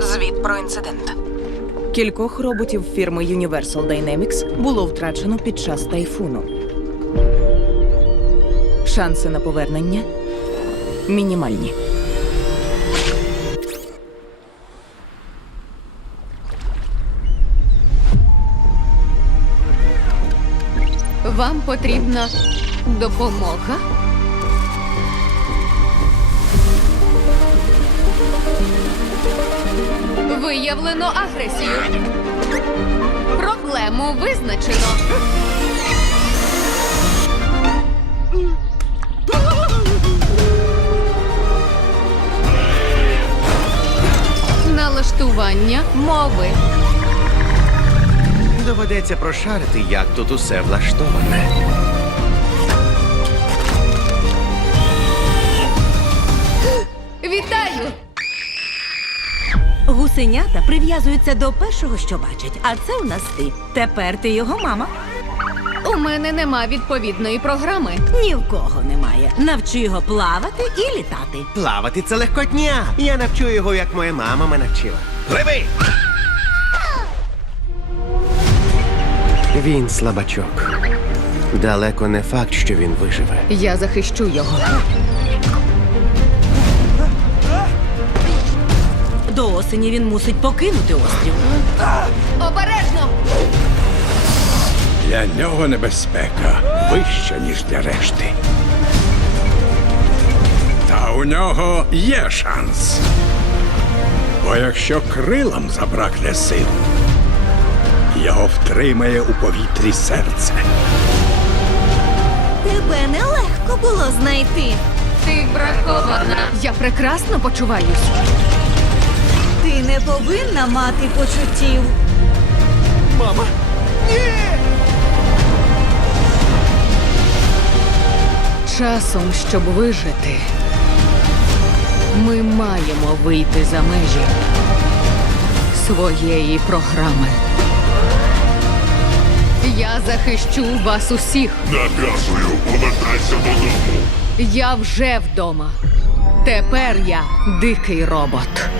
Звіт про інцидент. Кількох роботів фірми Universal Dynamics було втрачено під час тайфуну. Шанси на повернення мінімальні. Вам потрібна допомога. Виявлено агресію. Проблему визначено. Налаштування мови. Доведеться прошарити, як тут усе влаштоване. Гусенята прив'язуються до першого, що бачать, а це у нас ти. Тепер ти його мама. У мене нема відповідної програми. Ні в кого немає. Навчи його плавати і літати. Плавати це легкотня. Я навчу його, як моя мама мене навчила. Пливи! Він слабачок. Далеко не факт, що він виживе. Я захищу його. До осені він мусить покинути острів. Обережно! Для нього небезпека вища, ніж для решти. Та у нього є шанс. Бо якщо крилам забракне сил, його втримає у повітрі серце. Тебе нелегко було знайти. Ти бракована. Я прекрасно почуваюсь. Ти не повинна мати почуттів. Мама. Ні! Часом, щоб вижити, ми маємо вийти за межі своєї програми. Я захищу вас усіх. Наказую, повертайся додому. Я вже вдома. Тепер я дикий робот.